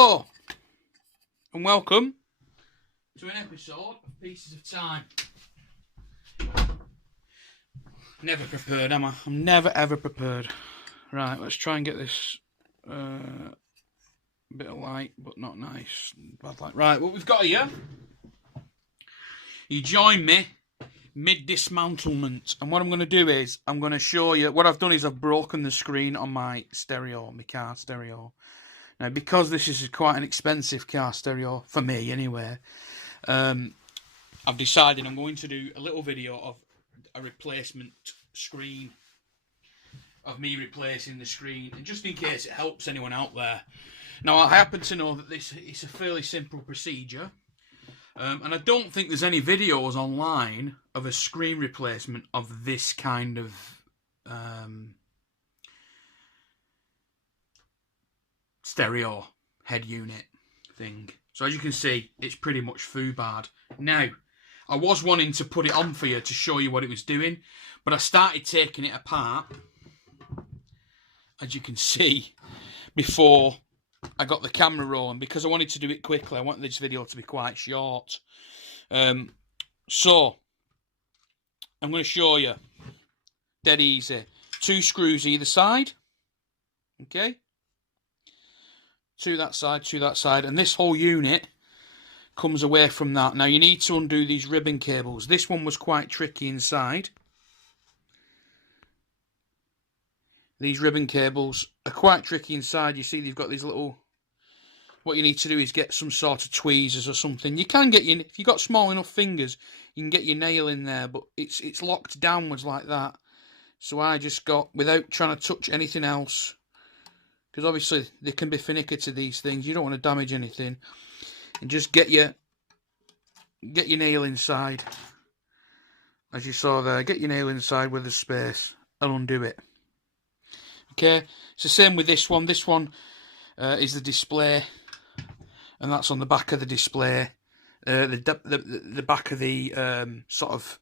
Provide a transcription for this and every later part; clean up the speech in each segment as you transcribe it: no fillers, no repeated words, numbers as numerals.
Hello, and welcome to an episode of Pieces of Time. Never prepared, am I? I'm never ever prepared. Right, let's try and get this bit of light, but not nice. Bad light. Right, what we've got here. You join me mid-dismantlement, and what I'm going to do is I'm going to show you what I've done is I've broken the screen on my stereo, my car stereo. Now, because this is quite an expensive car stereo, for me anyway, I've decided I'm going to do a little video of a replacement screen, of me replacing the screen, and just in case it helps anyone out there. Now, I happen to know that this is a fairly simple procedure, and I don't think there's any videos online of a screen replacement of this kind of stereo head unit thing. So as you can see, it's pretty much foo-barred. Now, I was wanting to put it on for you to show you what it was doing, but I started taking it apart, as you can see, before I got the camera rolling, because I wanted to do it quickly. I wanted this video to be quite short. So, I'm going to show you. Dead easy. 2 screws either side. Okay? 2 that side, and this whole unit comes away from that. Now you need to undo these ribbon cables. This one was quite tricky inside. These ribbon cables are quite tricky inside. You see they've got these little... What you need to do is get some sort of tweezers or something. You can get your... If you've got small enough fingers, you can get your nail in there, but it's locked downwards like that. So I just got, without trying to touch anything else, because obviously they can be finicky to these things. You don't want to damage anything. And just get your nail inside. As you saw there, get your nail inside with the space and undo it. Okay, it's the same with this one. This one is the display, and that's on the back of the display. The back of the sort of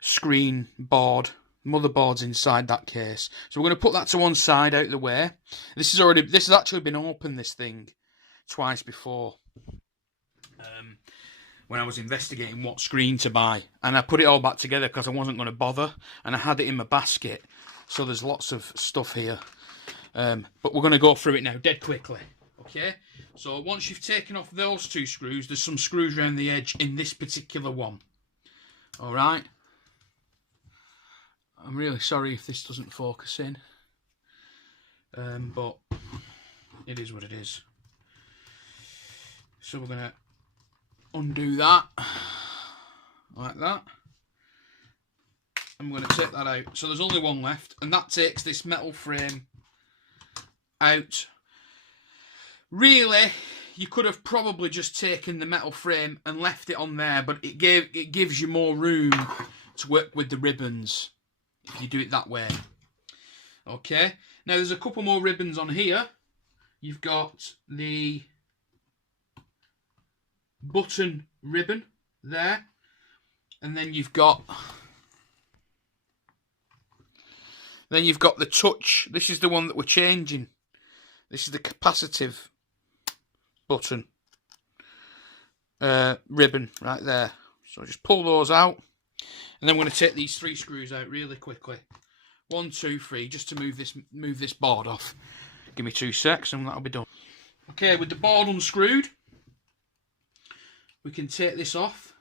screen board. Motherboard's inside that case. So we're going to put that to one side out of the way. This has actually been opened, this thing, twice before. When I was investigating what screen to buy. And I put it all back together because I wasn't going to bother. And I had it in my basket. So there's lots of stuff here. But we're going to go through it now dead quickly. Okay? So once you've taken off those 2 screws, there's some screws around the edge in this particular one. Alright? I'm really sorry if this doesn't focus in, but it is what it is. So we're going to undo that, like that, and we're going to take that out. So there's only one left, and that takes this metal frame out. Really, you could have probably just taken the metal frame and left it on there, but it gives you more room to work with the ribbons if you do it that way. Okay, now there's a couple more ribbons on here. You've got the button ribbon there, and then you've got the touch. This is the one that we're changing. This is the capacitive button ribbon right there. So just pull those out. And then we're going to take these 3 screws out really quickly. 1, 2, 3, just to move this board off. Give me 2 secs and that'll be done. Okay, with the board unscrewed, we can take this off.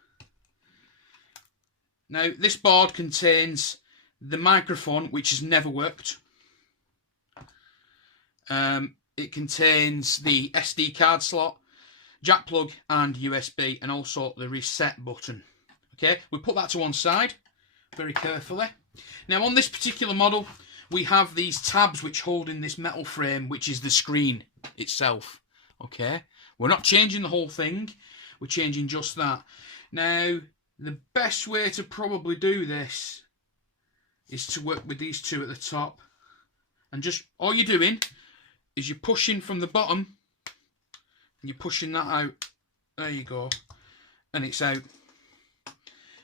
Now, this board contains the microphone, which has never worked. It contains the SD card slot, jack plug and USB, and also the reset button. Okay, we put that to one side very carefully. Now on this particular model, we have these tabs which hold in this metal frame, which is the screen itself. Okay, we're not changing the whole thing, we're changing just that. Now, the best way to probably do this is to work with these 2 at the top. And just, all you're doing is you're pushing from the bottom, and you're pushing that out. There you go. And it's out.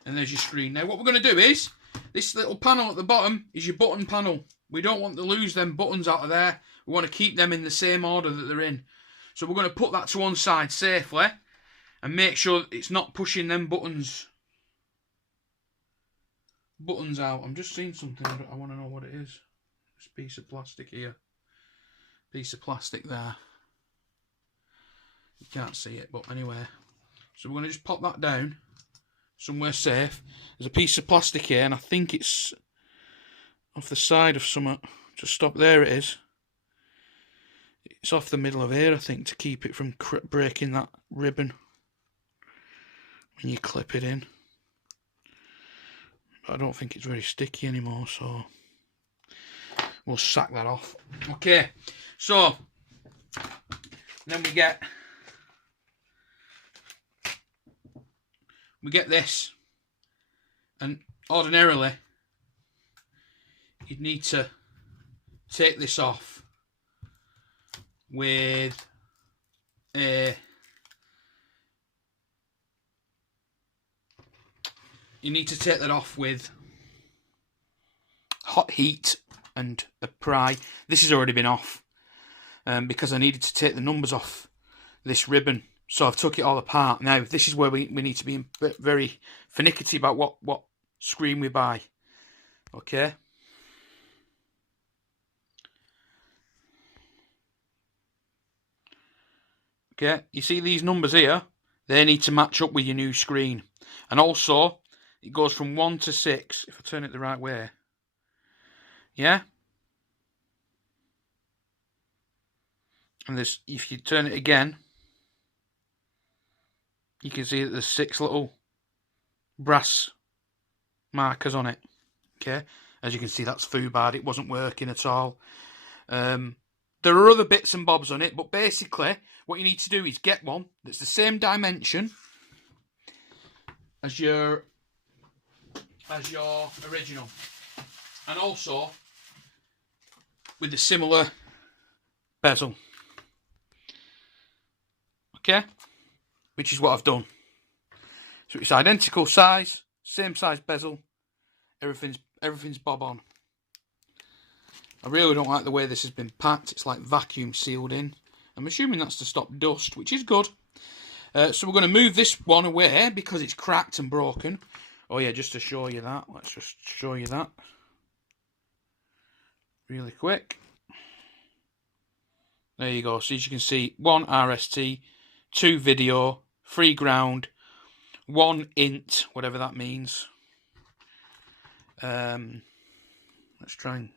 And there's your screen. Now what we're going to do is, this little panel at the bottom is your button panel. We don't want to lose them buttons out of there. We want to keep them in the same order that they're in. So we're going to put that to one side safely and make sure it's not pushing them buttons out. I'm just seeing something. I want to know what it is. This piece of plastic here. Piece of plastic there. You can't see it, but anyway. So we're going to just pop that down somewhere safe. There's a piece of plastic here, and I think it's off the side of something. Just stop. There it is. It's off the middle of here, I think, to keep it from breaking that ribbon when you clip it in. But I don't think it's very sticky anymore, so we'll sack that off. Okay, so then we get this, and ordinarily you'd need to take this off with a hot heat and a pry. This has already been off because I needed to take the numbers off this ribbon, so I've took it all apart. Now this is where we need to be very finicky about what screen we buy. Okay. Okay, you see these numbers here? They need to match up with your new screen. And also, it goes from 1 to 6, if I turn it the right way. Yeah? And there's, if you turn it again, you can see that there's 6 little brass markers on it. Okay? As you can see, that's foobarred. It wasn't working at all. There are other bits and bobs on it, but basically what you need to do is get one that's the same dimension as your original, and also with a similar bezel. Okay, which is what I've done. So it's identical size, same size bezel, everything's bob on. I really don't like the way this has been packed. It's like vacuum sealed in. I'm assuming that's to stop dust, which is good. So we're going to move this one away because it's cracked and broken. Oh yeah, just to show you that. Let's just show you that really quick. There you go. So as you can see, 1 RST, 2 video, 3 ground, 1 int, whatever that means. Let's try and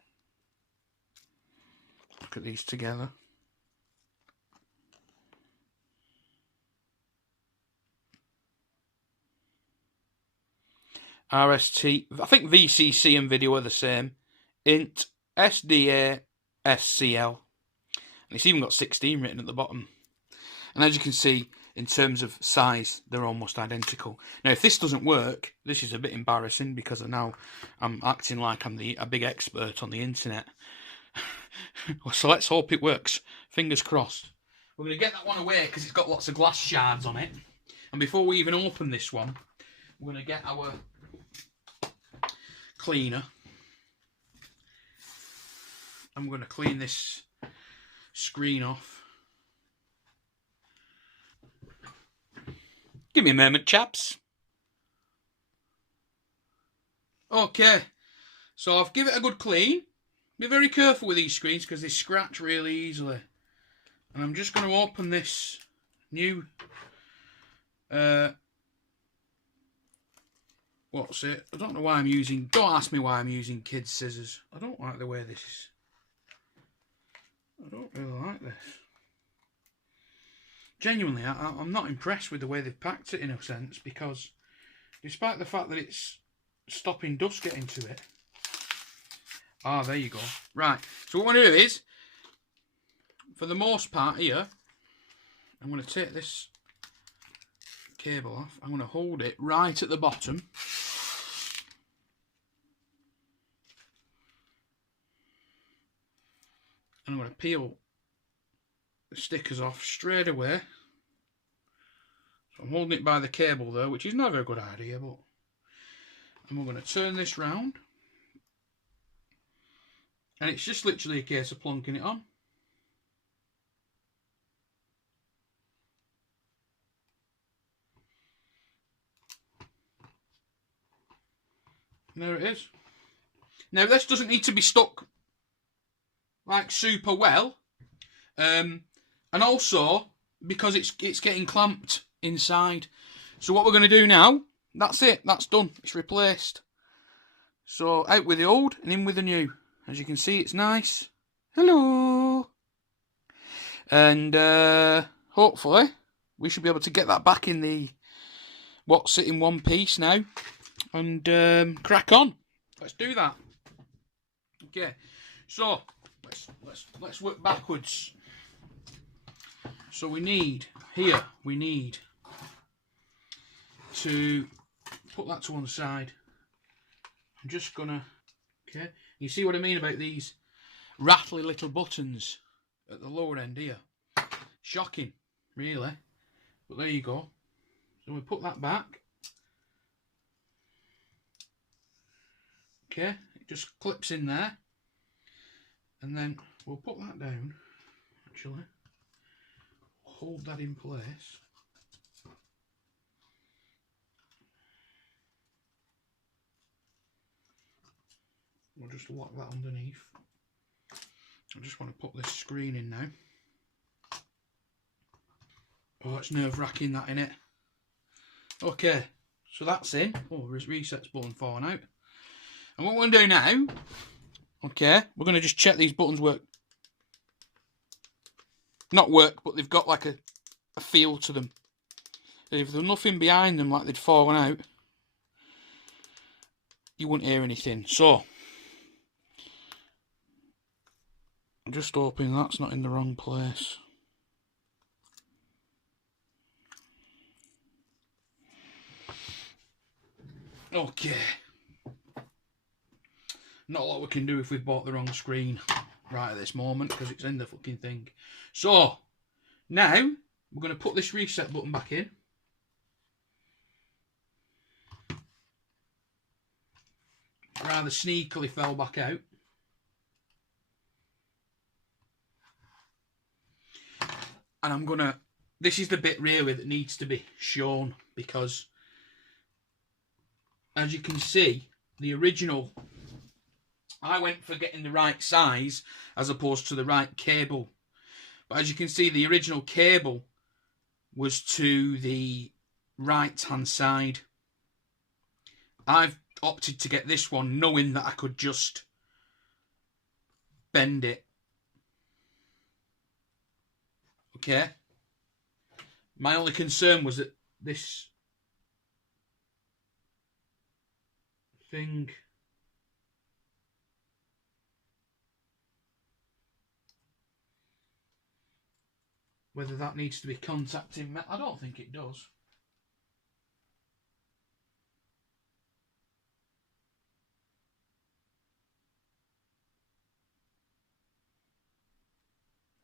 look at these together. RST, I think VCC and video are the same. Int, SDA, SCL. And it's even got 16 written at the bottom. And as you can see, in terms of size, they're almost identical. Now, if this doesn't work, this is a bit embarrassing because now I'm acting like I'm a big expert on the internet. So let's hope it works. Fingers crossed. We're going to get that one away because it's got lots of glass shards on it. And before we even open this one, we're going to get our cleaner. And we're going to clean this screen off. Give me a moment, chaps. Okay, so I've given it a good clean. Be very careful with these screens because they scratch really easily. And I'm just going to open this new what's it? I don't know why I'm using, don't ask me why I'm using kids' scissors. I don't like the way this is. I don't really like this. Genuinely, I'm not impressed with the way they've packed it in a sense, because despite the fact that it's stopping dust getting to it. Ah, there you go. Right, so what I'm going to do is, for the most part here, I'm going to take this cable off. I'm going to hold it right at the bottom. And I'm going to peel the stickers off straight away. So I'm holding it by the cable there, which is not a very good idea, but... And we're going to turn this round. And it's just literally a case of plonking it on. And there it is. Now this doesn't need to be stuck like super well, and also because it's getting clamped inside. So what we're going to do now, that's it, that's done, it's replaced. So out with the old and in with the new. As you can see, it's nice. Hello. And hopefully we should be able to get that back in the what's it in one piece now, and crack on. Let's do that. Okay, so let's work backwards. So we need to put that to one side. I'm just gonna, okay, you see what I mean about these rattly little buttons at the lower end here? Shocking, really. But there you go. So we put that back. Okay, it just clips in there. And then we'll put that down, actually. Hold that in place. We'll just lock that underneath. I just want to put this screen in now. Oh, it's nerve-wracking that in it. Okay, so that's in. Oh, reset's button falling out. And what we're going to do now, okay, we're going to just check these buttons work. Not work, but they've got like a feel to them. If there's nothing behind them like they'd fallen out, you wouldn't hear anything. So, I'm just hoping that's not in the wrong place. Okay. Not a lot we can do if we've bought the wrong screen right at this moment, because it's in the fucking thing. So, now, we're going to put this reset button back in. Rather sneakily fell back out. And I'm going to, this is the bit really that needs to be shown, because as you can see, the original, I went for getting the right size as opposed to the right cable. But as you can see, the original cable was to the right hand side. I've opted to get this one knowing that I could just bend it. Okay. My only concern was that this thing, whether that needs to be contacting, I don't think it does.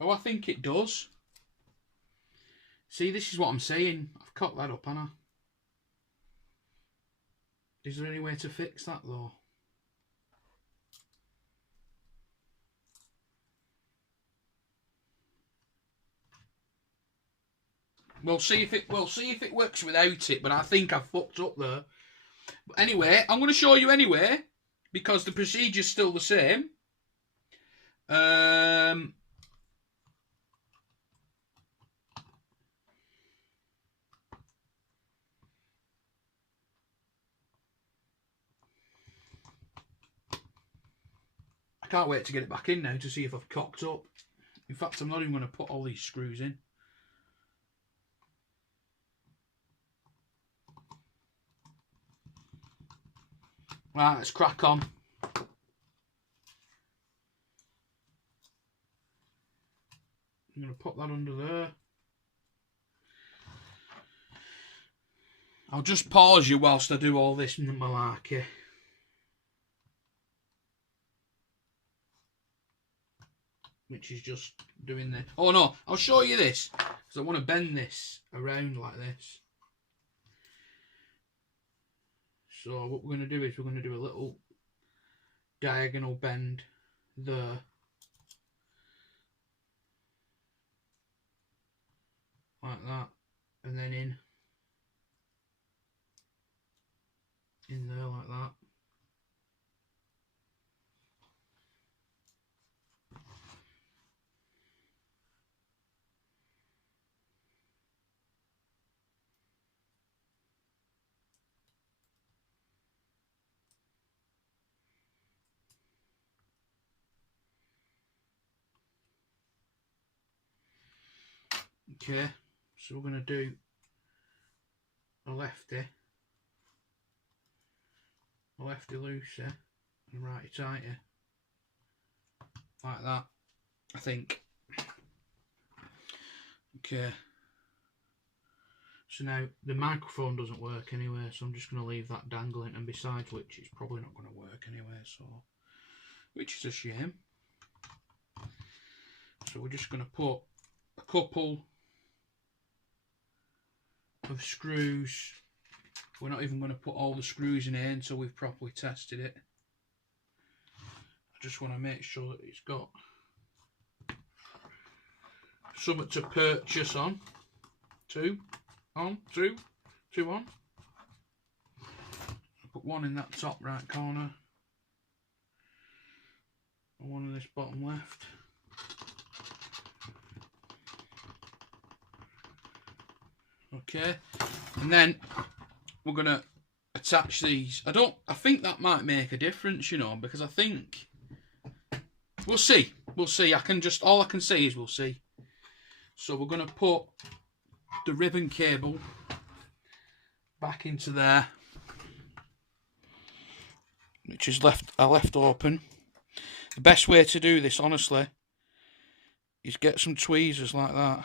Oh, I think it does. See, this is what I'm saying. I've cocked that up, haven't I? Is there any way to fix that though? We'll see if it works without it, but I think I've fucked up there. But anyway, I'm going to show you anyway, because the procedure's still the same. I can't wait to get it back in now to see if I've cocked up. In fact, I'm not even going to put all these screws in. Right, let's crack on. I'm going to put that under there. I'll just pause you whilst I do all this malarkey. Which is just doing this. Oh no, I'll show you this, because I want to bend this around like this. So what we're going to do is we're going to do a little diagonal bend there. Like that. And then in there like that. Okay, so we're going to do a lefty loosey and a righty tighty, like that, I think. Okay, so now the microphone doesn't work anyway, so I'm just going to leave that dangling, and besides which it's probably not going to work anyway, so, which is a shame. So we're just going to put a couple of screws. We're not even going to put all the screws in here until we've properly tested it. I just want to make sure that it's got something to purchase on. Two on. Put one in that top right corner and one in this bottom left. Okay, and then we're gonna attach these. I think that might make a difference, you know, because I think we'll see. All I can say is we'll see. So we're gonna put the ribbon cable back into there, which is left open. The best way to do this, honestly, is get some tweezers like that.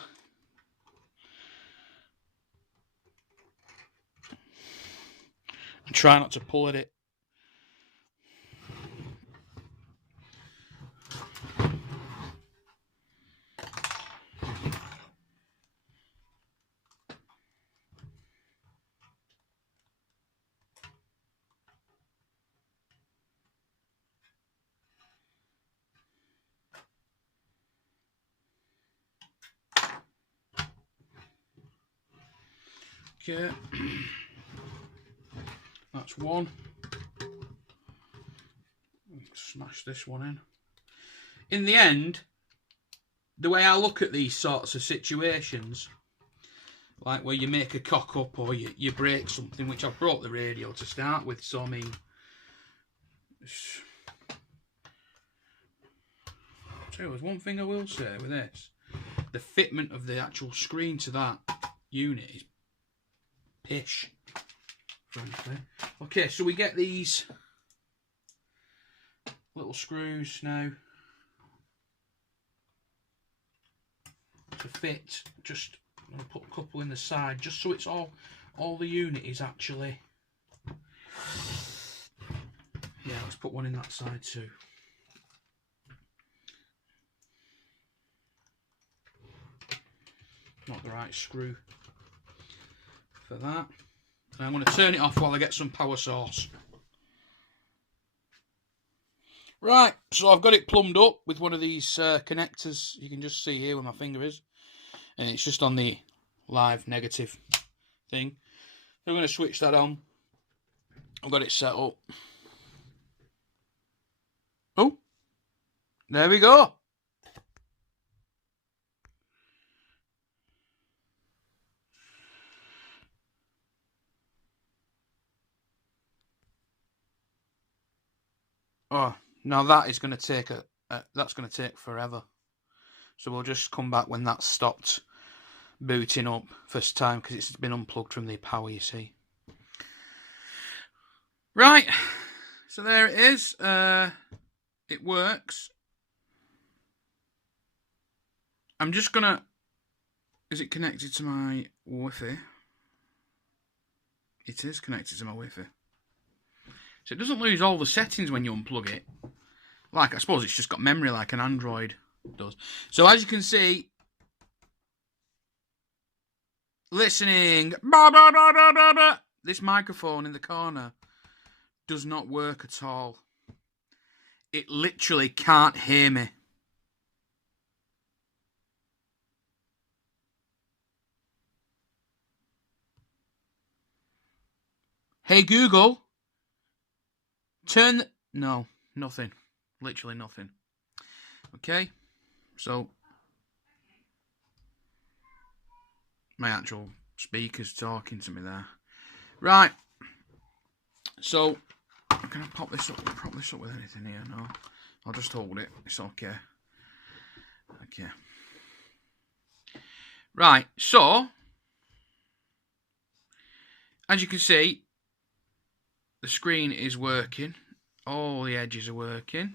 And try not to pull at it. Okay, that's one. Smash this one in. In the end, the way I look at these sorts of situations, like where you make a cock up or you break something, which I broke the radio to start with, so I mean, so there's one thing I will say with this: the fitment of the actual screen to that unit is pish, frankly. Okay, so we get these little screws now to fit. Just I'm gonna put a couple in the side, just so it's all the unit is actually. Yeah, let's put one in that side too. Not the right screw for that. And I'm going to turn it off while I get some power source. Right, so I've got it plumbed up with one of these connectors. You can just see here where my finger is. And it's just on the live negative thing. So I'm going to switch that on. I've got it set up. Oh, there we go. Oh, now that is going to take that's going to take forever. So we'll just come back when that's stopped booting up first time, because it's been unplugged from the power, you see. Right, so there it is. It works. I'm just gonna. Is it connected to my Wi-Fi? It is connected to my Wi-Fi. So it doesn't lose all the settings when you unplug it. Like, I suppose it's just got memory like an Android does. So as you can see, listening, this microphone in the corner does not work at all. It literally can't hear me. Hey Google, turn... No, nothing. Literally nothing. Okay, so my actual speaker's talking to me there. Right, so can I prop this up with anything here? No, I'll just hold it. It's okay. Okay. Right, so as you can see, the screen is working. All the edges are working,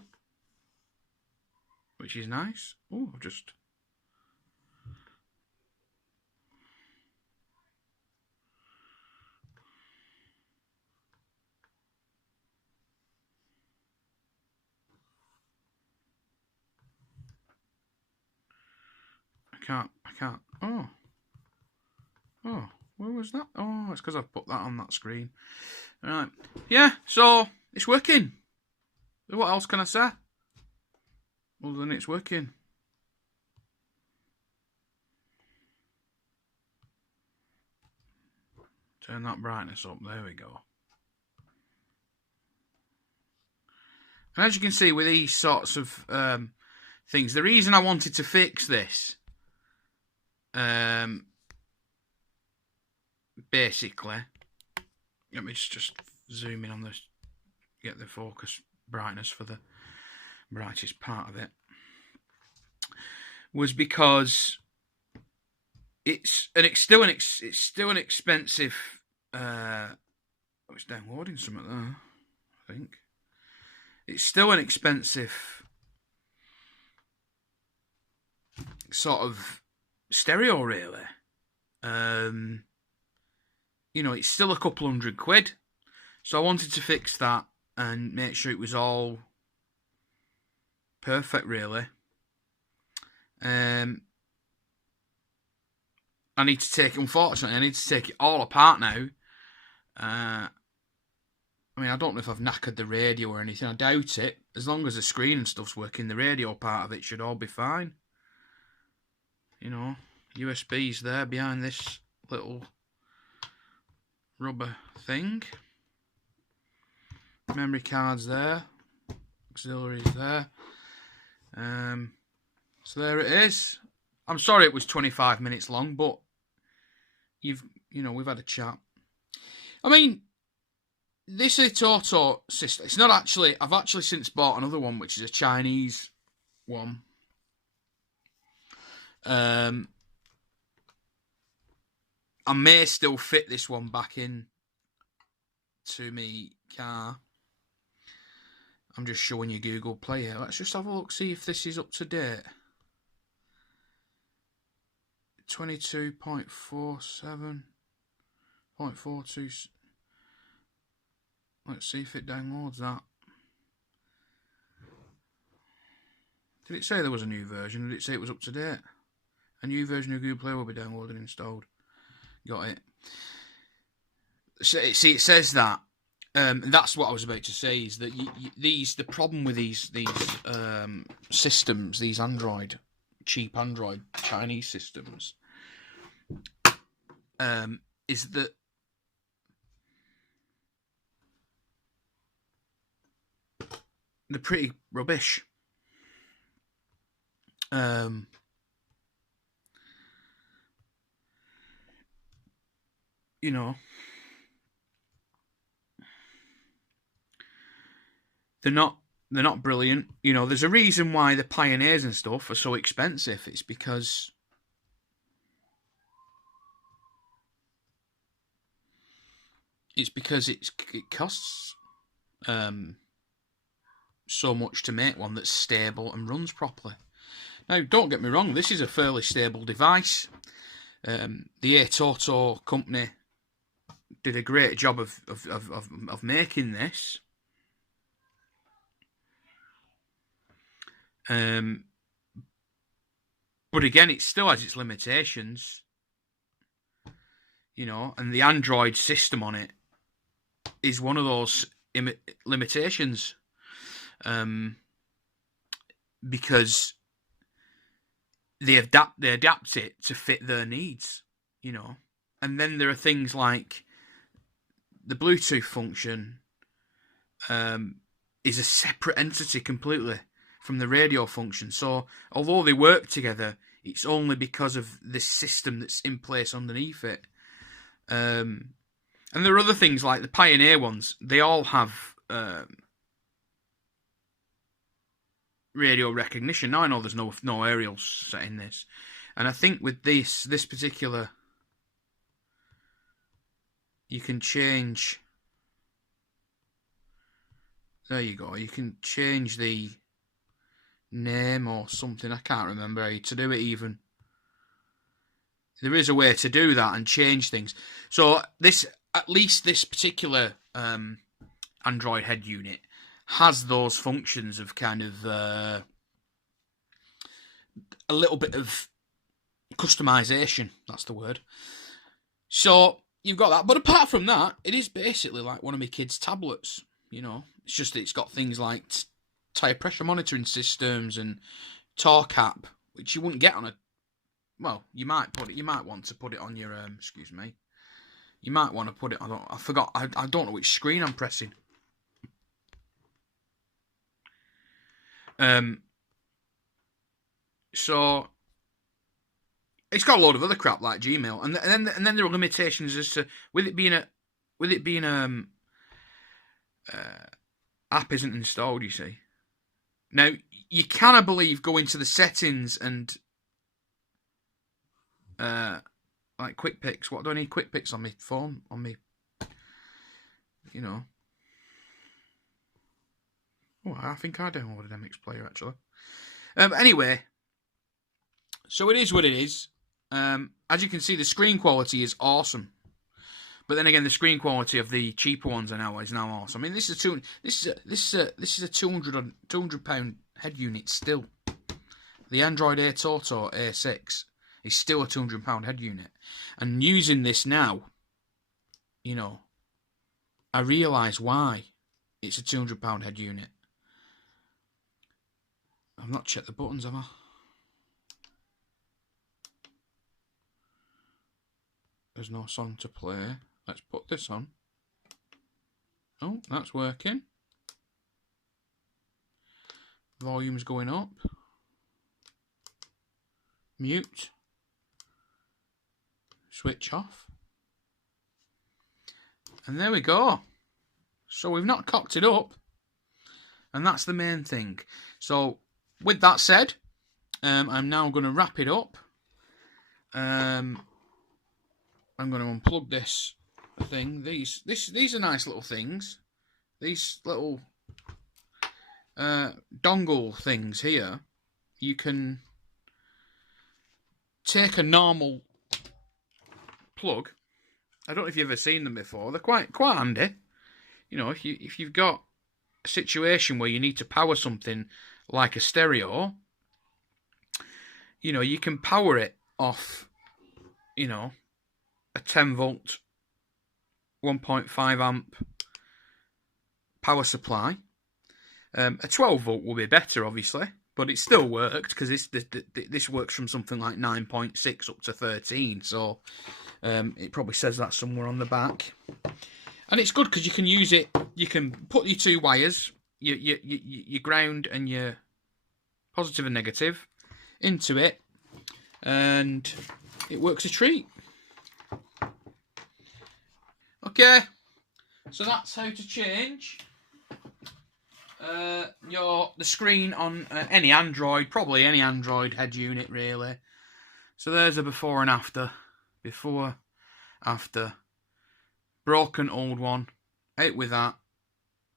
which is nice. Oh, I've just... I can't. Oh, where was that? Oh, it's because I've put that on that screen. Right, yeah, so it's working. What else can I say? Other than it's working. Turn that brightness up. There we go. And as you can see with these sorts of things, the reason I wanted to fix this, basically, let me just zoom in on this, get the focus brightness for the brightest part of it, was because it's still an expensive. It's downloading something there, I think. It's still an expensive sort of stereo, really. You know, it's still a couple £100. So I wanted to fix that and make sure it was all perfect, really. I need to take, unfortunately, I need to take it all apart now. I mean, I don't know if I've knackered the radio or anything. I doubt it. As long as the screen and stuff's working, the radio part of it should all be fine. You know, USB's there behind this little rubber thing. Memory card's there. Auxiliary's there. So there it is. I'm sorry it was 25 minutes long, but we've had a chat. I mean, this Atoto system, it's not actually, I've actually since bought another one, which is a Chinese one. I may still fit this one back in to me car. I'm just showing you Google Play here. Let's just have a look, see if this is up to date. 22.47.42. Let's see if it downloads that. Did it say there was a new version? Did it say it was up to date? A new version of Google Play will be downloaded and installed. Got it. See, it says that. That's what I was about to say. Is that the problem with these systems, these cheap Android Chinese systems, is that they're pretty rubbish. You know, they're not brilliant. You know, there's a reason why the Pioneers and stuff are so expensive. It's because it costs so much to make one that's stable and runs properly. Now, don't get me wrong, this is a fairly stable device. The Atoto company did a great job of making this. But again, it still has its limitations. You know, and the Android system on it is one of those limitations. Because they adapt it to fit their needs, you know. And then there are things like the Bluetooth function is a separate entity completely from the radio function. So although they work together, it's only because of this system that's in place underneath it. And there are other things like the Pioneer ones. They all have radio recognition. Now I know there's no aerial set in this, And I think with this particular, you can change. There you go. You can change the name or something. I can't remember how to do it even. There is a way to do that and change things. So this, at least this particular Android head unit has those functions of kind of a little bit of customization. That's the word. So you've got that. But apart from that, it is basically like one of my kids' tablets. You know, it's just that it's got things like tire pressure monitoring systems and torque app, which you wouldn't get on a. Well, you might put it. You might want to put it on your. Excuse me. You might want to put it on. I forgot. I don't know which screen I'm pressing. So it's got a load of other crap like Gmail, and then there are limitations as to with it being app isn't installed. You see. Now you can, I believe, go into the settings and like quick picks. What do I need quick picks on my phone? On me, you know. Oh, I think I downloaded MX Player actually. Anyway, so it is what it is. As you can see, the screen quality is awesome. But then again, the screen quality of the cheaper ones is now awesome. I mean, this is a £200 head unit still. The Android Atoto A6 is still a £200 head unit, and using this now, you know, I realise why it's a £200 head unit. I've not checked the buttons, have I? There's no song to play. Let's put this on. Oh, that's working. Volume's going up. Mute. Switch off. And there we go. So we've not cocked it up. And that's the main thing. So with that said, I'm now going to wrap it up. I'm going to unplug this thing. These are nice little things. These little dongle things here. You can take a normal plug. I don't know if you've ever seen them before. They're quite handy. You know, if you've got a situation where you need to power something like a stereo, you know, you can power it off, you know, a 10 volt 1.5 amp power supply. A 12 volt will be better, obviously, but it still worked because this works from something like 9.6 up to 13. So it probably says that somewhere on the back. And it's good because you can use it. You can put your two wires, your ground and your positive and negative, into it, and it works a treat. Okay, so that's how to change the screen on any Android, probably any Android head unit really. So there's a before and after. Before, after. Broken old one, out with that,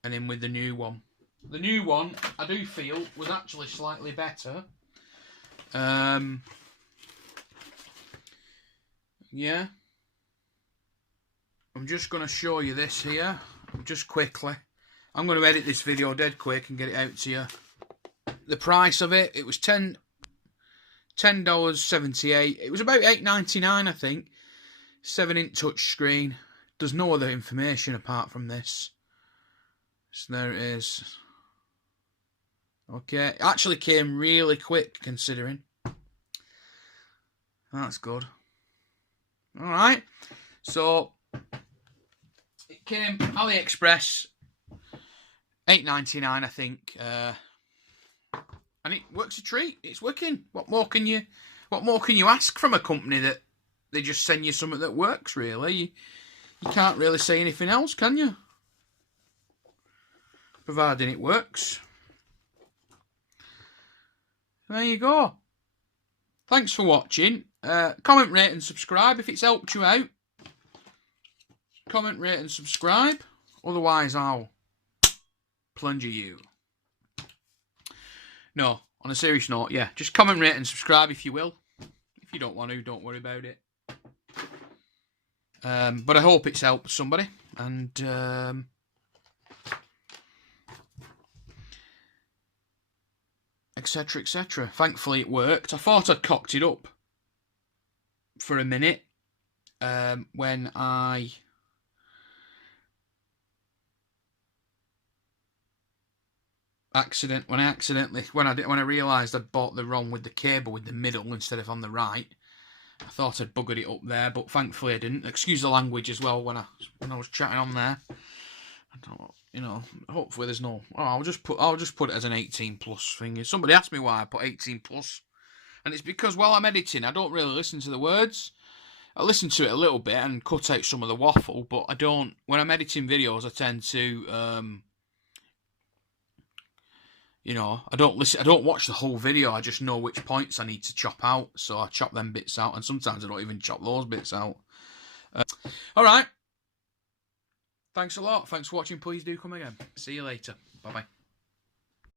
and in with the new one. The new one, I do feel, was actually slightly better. Yeah. I'm just going to show you this here, just quickly. I'm going to edit this video dead quick and get it out to you. The price of it, it was $10.78. It was about $8.99, I think. 7-inch touch screen. There's no other information apart from this. So there it is. Okay, it actually came really quick considering. That's good. Alright, so it came AliExpress, $8.99 I think, and it works a treat. It's working. What more can you ask from a company that they just send you something that works? Really, you can't really say anything else, can you? Providing it works. There you go. Thanks for watching. Comment, rate and subscribe if it's helped you out. Comment, rate and subscribe. Otherwise, I'll plunger you. No, on a serious note, yeah. Just comment, rate and subscribe if you will. If you don't want to, don't worry about it. But I hope it's helped somebody. And etc, etc. Thankfully it worked. I thought I'd cocked it up for a minute when I realised I'd bought the wrong with the cable with the middle instead of on the right. I thought I'd buggered it up there, but thankfully I didn't. Excuse the language as well when I was chatting on there. I don't, you know, hopefully there's no. Oh, I'll just put it as an 18+ thing. Somebody asked me why I put 18+, and it's because while I'm editing, I don't really listen to the words. I listen to it a little bit and cut out some of the waffle, but I don't. When I'm editing videos, I tend to, you know, I don't watch the whole video. I just know which points I need to chop out, so I chop them bits out, and sometimes I don't even chop those bits out. All right. Thanks a lot. Thanks for watching. Please do come again. See you later. Bye-bye.